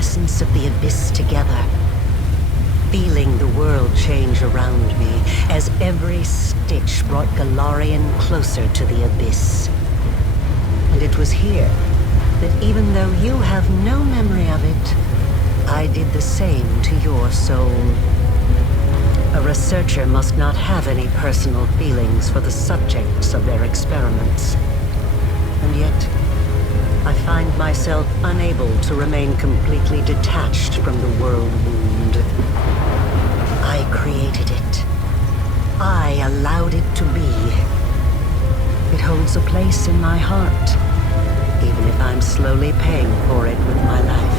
essence of the Abyss together. Feeling the world change around me as every stitch brought Galarian closer to the Abyss. And it was here that even though you have no memory of it, I did the same to your soul. A researcher must not have any personal feelings for the subjects of their experiments. And yet, I find myself unable to remain completely detached from the world wound. I created it. I allowed it to be. It holds a place in my heart, even if I'm slowly paying for it with my life.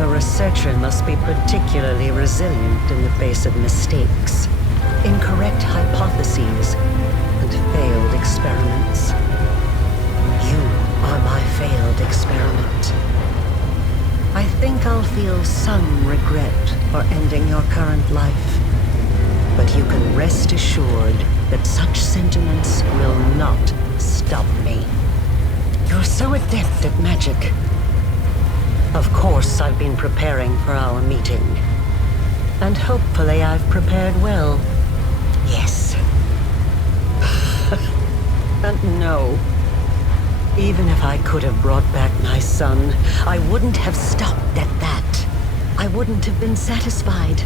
A researcher must be particularly resilient in the face of mistakes, incorrect hypotheses, and failed experiments. You are my failed experiment. I think I'll feel some regret for ending your current life, but you can rest assured that such sentiments will not stop me. You're so adept at magic. Of course, I've been preparing for our meeting. And hopefully I've prepared well. Yes. And no. Even if I could have brought back my son, I wouldn't have stopped at that. I wouldn't have been satisfied.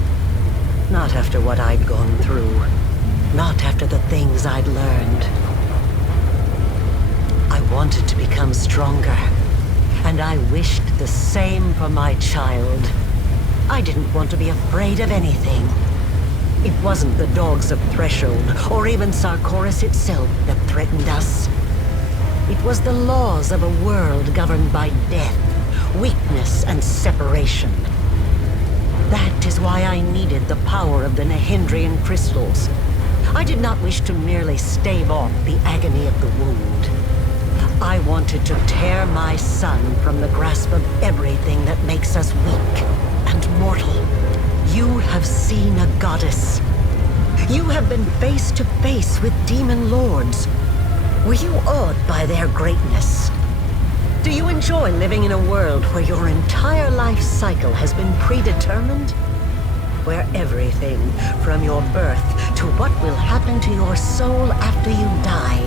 Not after what I'd gone through. Not after the things I'd learned. I wanted to become stronger. And I wished the same for my child. I didn't want to be afraid of anything. It wasn't the dogs of Threshold, or even Sarkoris itself, that threatened us. It was the laws of a world governed by death, weakness, and separation. That is why I needed the power of the Nehindrian crystals. I did not wish to merely stave off the agony of the wound. I wanted to tear my son from the grasp of everything that makes us weak and mortal. You have seen a goddess. You have been face to face with demon lords. Were you awed by their greatness? Do you enjoy living in a world where your entire life cycle has been predetermined? Where everything, from your birth to what will happen to your soul after you die,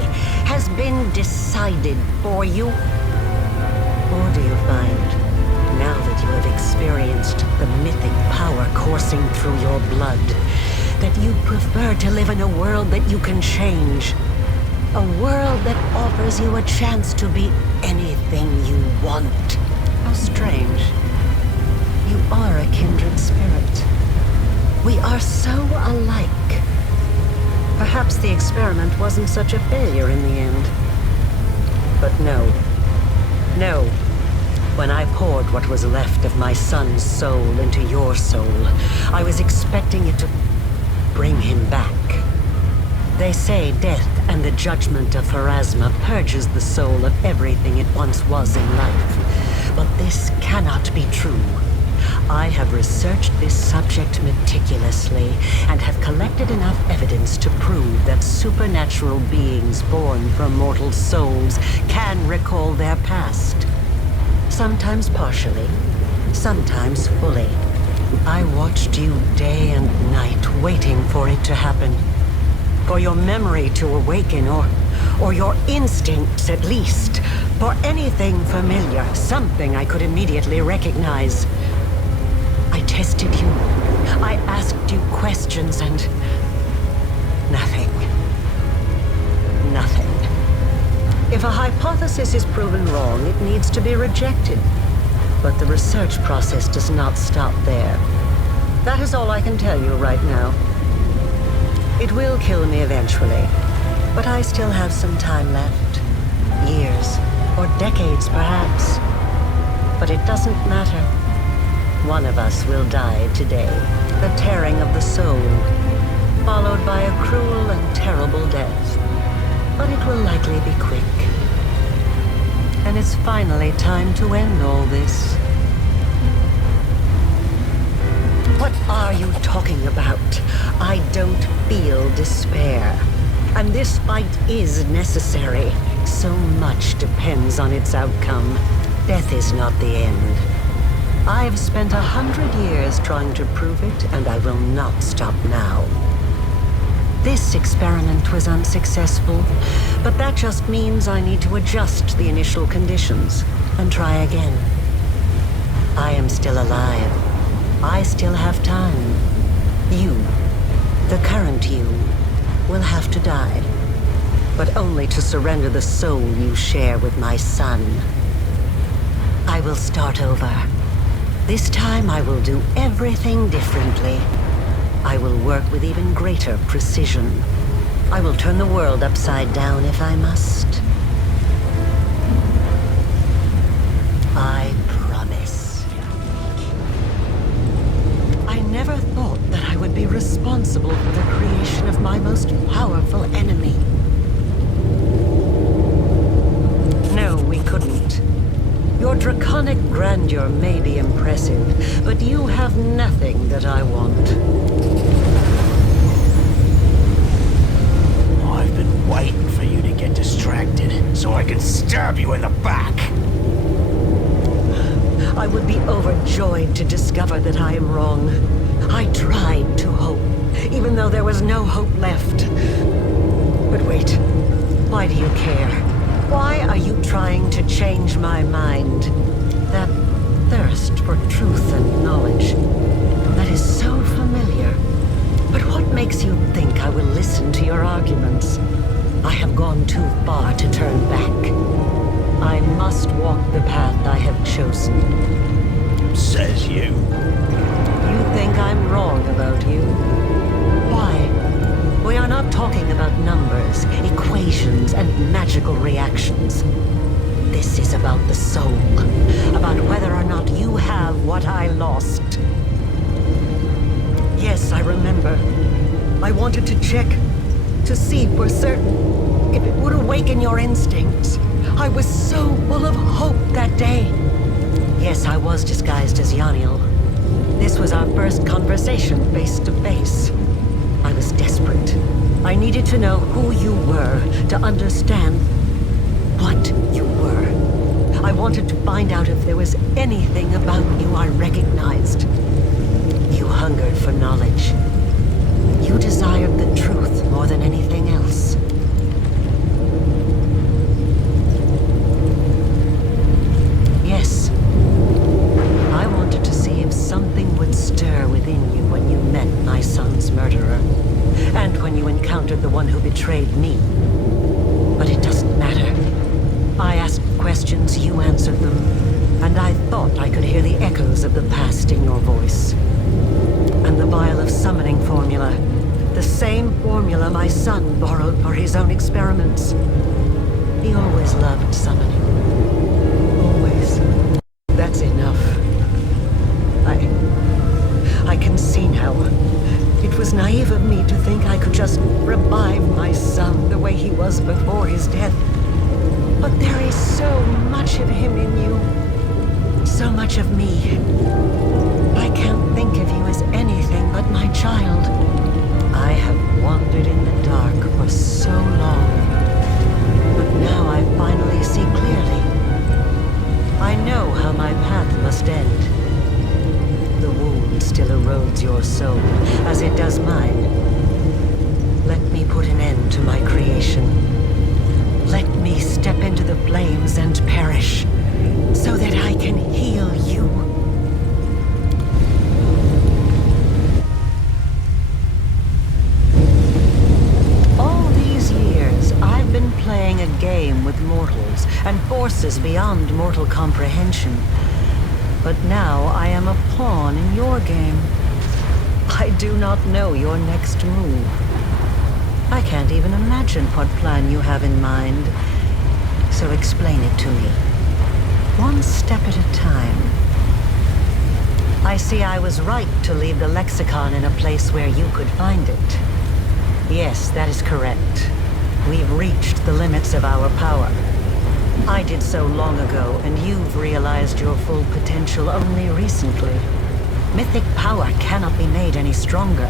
has been decided for you? Or do you find, now that you have experienced the mythic power coursing through your blood, that you prefer to live in a world that you can change? A world that offers you a chance to be anything you want? How strange. You are a kindred spirit. We are so alike. Perhaps the experiment wasn't such a failure in the end. But no. No. When I poured what was left of my son's soul into your soul, I was expecting it to bring him back. They say death and the judgment of Pharasma purges the soul of everything it once was in life. But this cannot be true. I have researched this subject meticulously and have collected enough evidence to prove that supernatural beings born from mortal souls can recall their past. Sometimes partially, sometimes fully. I watched you day and night, waiting for it to happen. For your memory to awaken, or your instincts at least. For anything familiar, something I could immediately recognize. I tested you. I asked you questions and... nothing. Nothing. If a hypothesis is proven wrong, it needs to be rejected. But the research process does not stop there. That is all I can tell you right now. It will kill me eventually, but I still have some time left. Years, or decades perhaps. But it doesn't matter. One of us will die today, the tearing of the soul, followed by a cruel and terrible death. But it will likely be quick. And it's finally time to end all this. What are you talking about? I don't feel despair. And this fight is necessary. So much depends on its outcome. Death is not the end. I've spent 100 years trying to prove it, and I will not stop now. This experiment was unsuccessful, but that just means I need to adjust the initial conditions and try again. I am still alive. I still have time. You, the current you, will have to die, but only to surrender the soul you share with my son. I will start over. This time I will do everything differently. I will work with even greater precision. I will turn the world upside down if I must. I promise. I never thought that I would be responsible for the creation of my most powerful enemy. No, we couldn't. Your draconic grandeur may be impressive, but you have nothing that I want. I've been waiting for you to get distracted, so I can stab you in the back. I would be overjoyed to discover that I am wrong. I tried to hope, even though there was no hope left. But wait, why do you care? Why are you trying to change my mind? That thirst for truth and knowledge, that is so familiar. But what makes you think I will listen to your arguments? I have gone too far to turn back. I must walk the path I have chosen. Says you. You think I'm wrong about you? Why? We are not talking about numbers, equations, and magical reactions. This is about the soul, about whether or not you have what I lost. Yes, I remember. I wanted to check, to see for certain if it would awaken your instincts. I was so full of hope that day. Yes, I was disguised as Yaniel. This was our first conversation face to face. I was desperate. I needed to know who you were, to understand what you were. I wanted to find out if there was anything about you I recognized. You hungered for knowledge. You desired the truth more than anything else. Yes. I wanted to see if something would stir within you when you met my son's murderer, and when you encountered the one who betrayed me. But it doesn't matter. I asked questions, you answered them, and I thought I could hear the echoes of the past in your voice. And the vial of summoning formula, the same formula my son borrowed for his own experiments. He always loved summoning. Always. That's enough. I can see now. It was naive of me to think I could just revive my son the way he was before his death. But there is so much of him in you. So much of me. I can't think of you as anything but my child. I have wandered in the dark for so long. But now I finally see clearly. I know how my path must end. The wound still erodes your soul, as it does mine. Let me put an end to my creation. Let me step into the flames and perish, so that I can heal you. All these years, I've been playing a game with mortals and forces beyond mortal comprehension. But now I am a pawn in your game. I do not know your next move. I can't even imagine what plan you have in mind. So explain it to me. One step at a time. I see I was right to leave the lexicon in a place where you could find it. Yes, that is correct. We've reached the limits of our power. I did so long ago, and you've realized your full potential only recently. Mythic power cannot be made any stronger.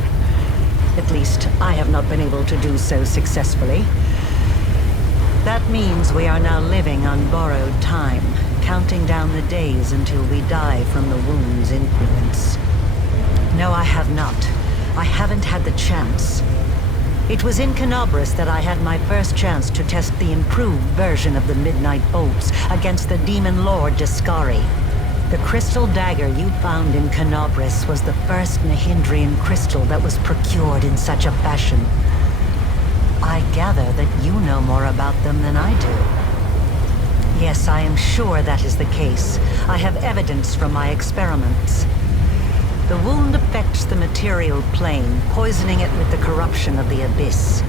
At least, I have not been able to do so successfully. That means we are now living on borrowed time, counting down the days until we die from the wound's influence. No, I have not. I haven't had the chance. It was in Canobris that I had my first chance to test the improved version of the Midnight Bolts against the Demon Lord Discari. The crystal dagger you found in Canobris was the first Nahindrian crystal that was procured in such a fashion. I gather that you know more about them than I do. Yes, I am sure that is the case. I have evidence from my experiments. The wound affects the material plane, poisoning it with the corruption of the Abyss.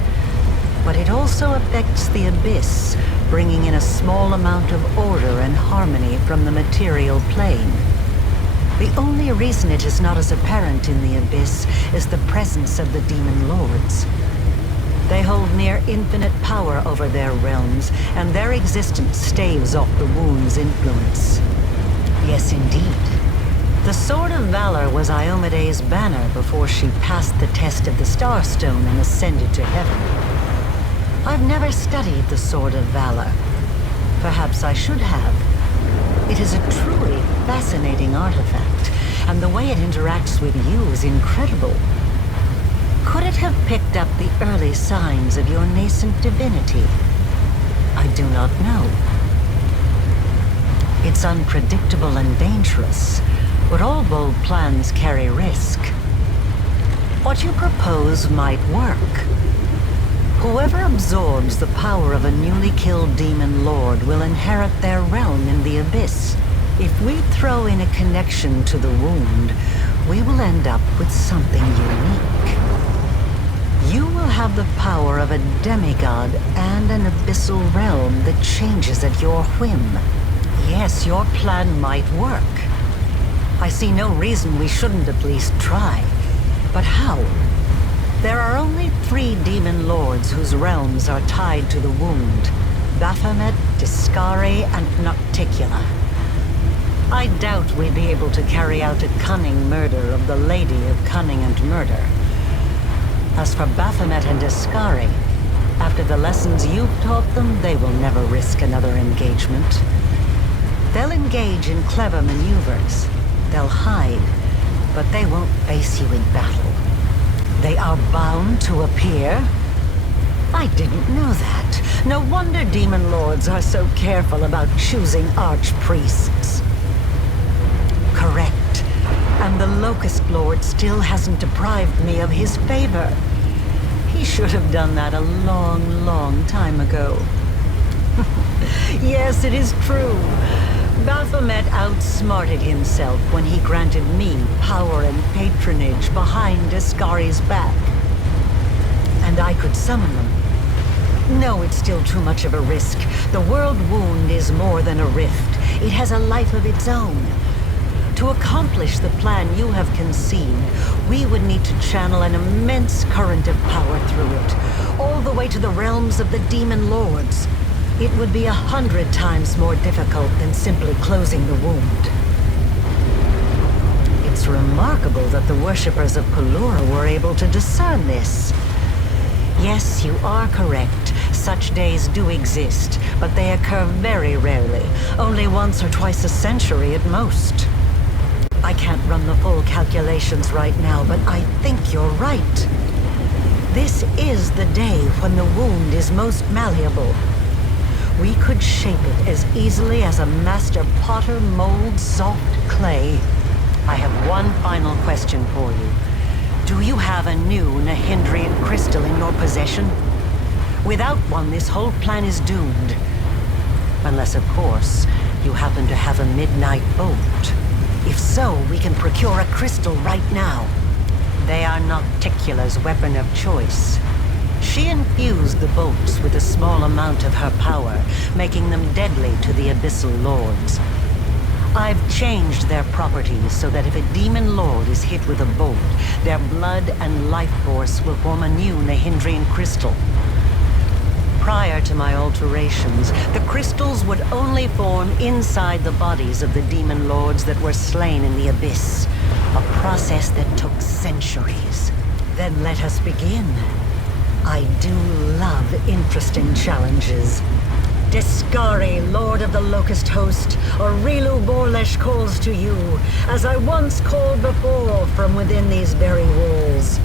But it also affects the Abyss, bringing in a small amount of order and harmony from the material plane. The only reason it is not as apparent in the Abyss is the presence of the Demon Lords. They hold near infinite power over their realms, and their existence staves off the wound's influence. Yes, indeed. The Sword of Valor was Iomede's banner before she passed the test of the Starstone and ascended to heaven. I've never studied the Sword of Valor. Perhaps I should have. It is a truly fascinating artifact, and the way it interacts with you is incredible. Could it have picked up the early signs of your nascent divinity? I do not know. It's unpredictable and dangerous, but all bold plans carry risk. What you propose might work. Whoever absorbs the power of a newly killed Demon Lord will inherit their realm in the Abyss. If we throw in a connection to the wound, we will end up with something unique. You will have the power of a demigod and an abyssal realm that changes at your whim. Yes, your plan might work. I see no reason we shouldn't at least try. But how? There are only 3 Demon Lords whose realms are tied to the wound: Baphomet, Discari, and Nocticula. I doubt we'd be able to carry out a cunning murder of the Lady of Cunning and Murder. As for Baphomet and Discari, after the lessons you've taught them, they will never risk another engagement. They'll engage in clever maneuvers. They'll hide, but they won't face you in battle. They are bound to appear? I didn't know that. No wonder Demon Lords are so careful about choosing archpriests. Correct. And the Locust Lord still hasn't deprived me of his favor. He should have done that a long, long time ago. Yes, it is true. Baphomet outsmarted himself when he granted me power and patronage behind Discari's back. And I could summon them. No, it's still too much of a risk. The world wound is more than a rift. It has a life of its own. To accomplish the plan you have conceived, we would need to channel an immense current of power through it, all the way to the realms of the Demon Lords. It would be 100 times more difficult than simply closing the wound. It's remarkable that the worshippers of Pelura were able to discern this. Yes, you are correct. Such days do exist, but they occur very rarely, only once or twice a century at most. I can't run the full calculations right now, but I think you're right. This is the day when the wound is most malleable. We could shape it as easily as a master potter molds soft clay. I have one final question for you. Do you have a new Nahindrian crystal in your possession? Without one, this whole plan is doomed. Unless, of course, you happen to have a midnight bolt. If so, we can procure a crystal right now. They are Nocticula's weapon of choice. She infused the bolts with a small amount of her power, making them deadly to the Abyssal Lords. I've changed their properties so that if a Demon Lord is hit with a bolt, their blood and life force will form a new Nahindrian crystal. Prior to my alterations, the crystals would only form inside the bodies of the Demon Lords that were slain in the Abyss. A process that took centuries. Then let us begin. I do love interesting challenges. Discari, Lord of the Locust Host, Areelu Vorlesh calls to you, as I once called before from within these very walls.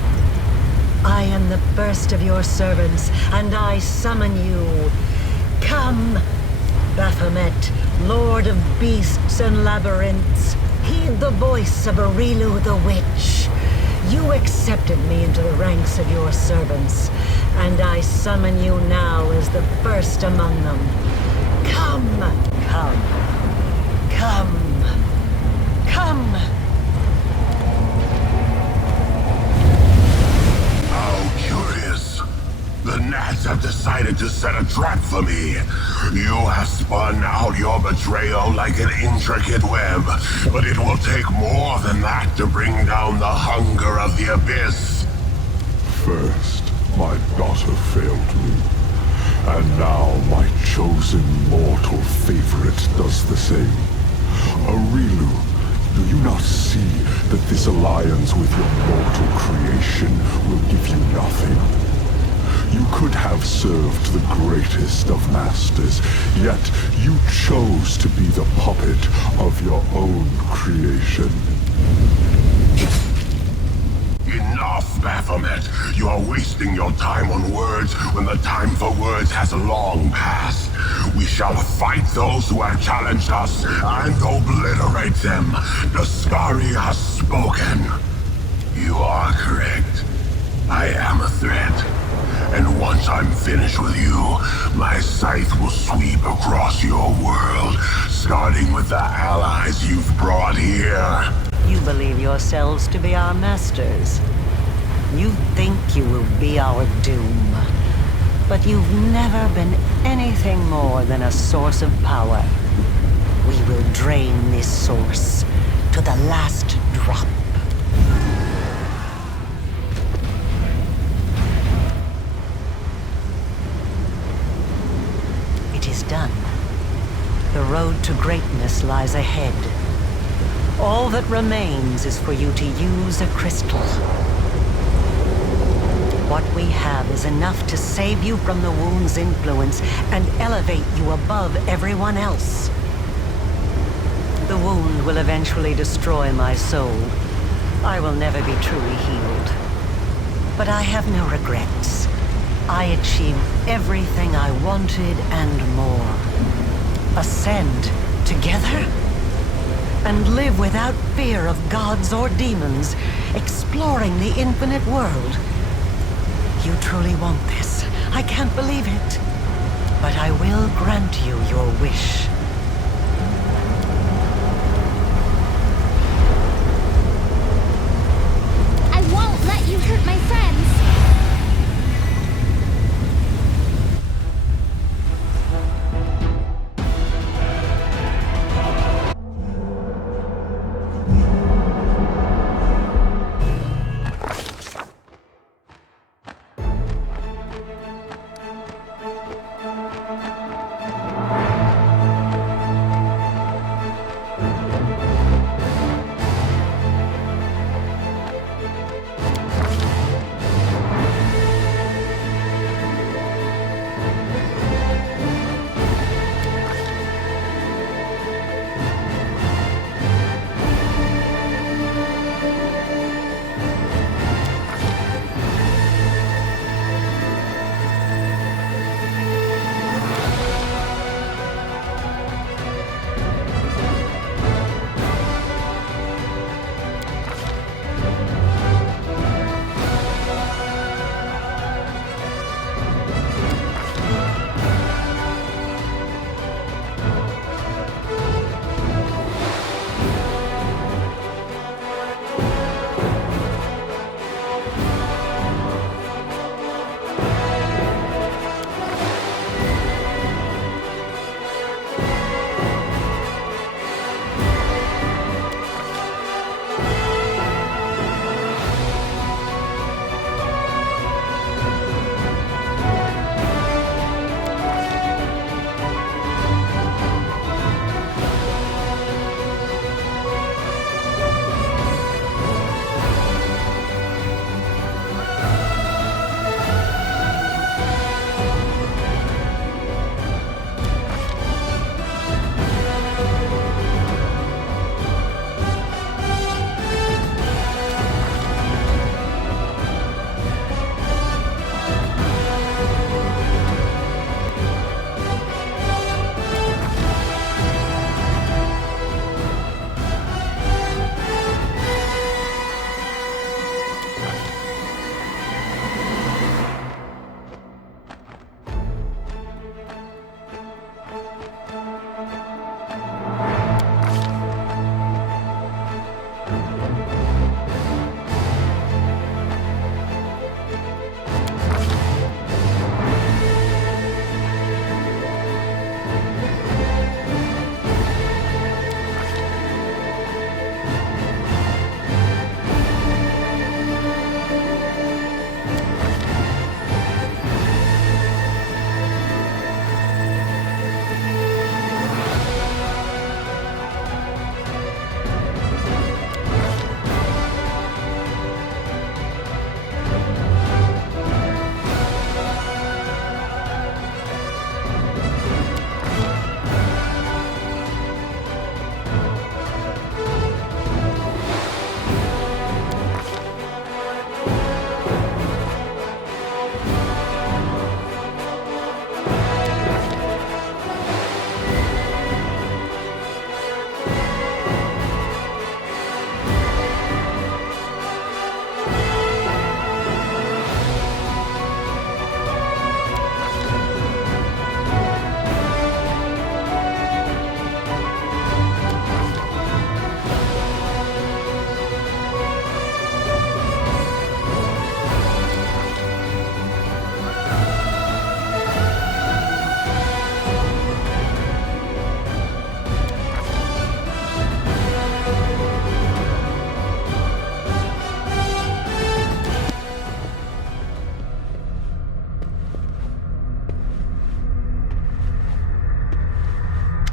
I am the first of your servants, and I summon you. Come, Baphomet, Lord of beasts and labyrinths, heed the voice of Areelu the Witch. You accepted me into the ranks of your servants, and I summon you now as the first among them. Come, come, come, come. How curious. The gnats have decided to set a trap for me. You have spun out your betrayal like an intricate web, but it will take more than that to bring down the hunger of the abyss. First, my daughter failed me, and now my chosen mortal favorite does the same. Areelu, do you not see that this alliance with your mortal creation will give you nothing? You could have served the greatest of masters, yet you chose to be the puppet of your own creation. Enough, Baphomet! You are wasting your time on words when the time for words has long passed. We shall fight those who have challenged us and obliterate them. Discari has spoken. You are correct. I am a threat. And once I'm finished with you, my scythe will sweep across your world, starting with the allies you've brought here. You believe yourselves to be our masters. You think you will be our doom. But you've never been anything more than a source of power. We will drain this source to the last drop. It is done. The road to greatness lies ahead. All that remains is for you to use a crystal. What we have is enough to save you from the wound's influence and elevate you above everyone else. The wound will eventually destroy my soul. I will never be truly healed. But I have no regrets. I achieved everything I wanted and more. Ascend together? And live without fear of gods or demons, exploring the infinite world. You truly want this. I can't believe it. But I will grant you your wish. I won't let you hurt my friends.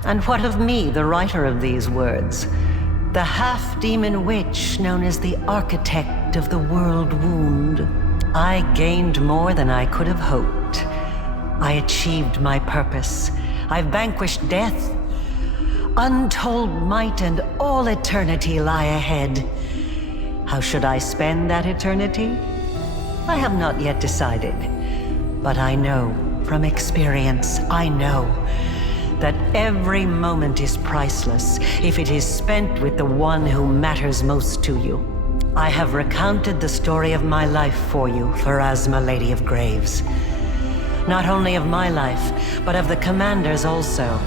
And what of me, the writer of these words? The half-demon witch known as the architect of the world wound. I gained more than I could have hoped. I achieved my purpose. I vanquished death. Untold might and all eternity lie ahead. How should I spend that eternity? I have not yet decided. But I know, from experience, I know that every moment is priceless if it is spent with the one who matters most to you. I have recounted the story of my life for you, Pharasma, Lady of Graves. Not only of my life, but of the Commander's also.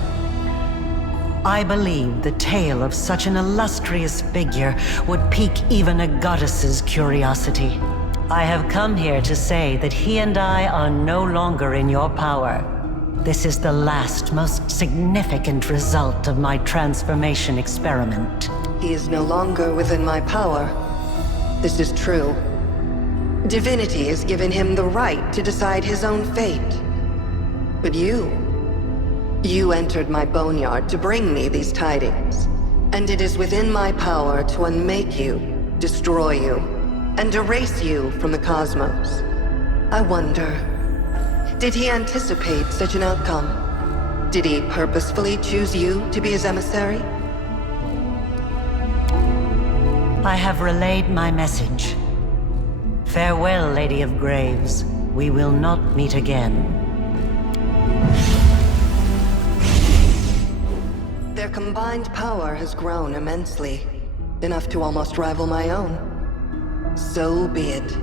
I believe the tale of such an illustrious figure would pique even a goddess's curiosity. I have come here to say that he and I are no longer in your power. This is the last, most significant result of my transformation experiment. He is no longer within my power. This is true. Divinity has given him the right to decide his own fate. But you entered my boneyard to bring me these tidings. And it is within my power to unmake you, destroy you, and erase you from the cosmos. I wonder, did he anticipate such an outcome? Did he purposefully choose you to be his emissary? I have relayed my message. Farewell, Lady of Graves. We will not meet again. Their combined power has grown immensely, enough to almost rival my own. So be it.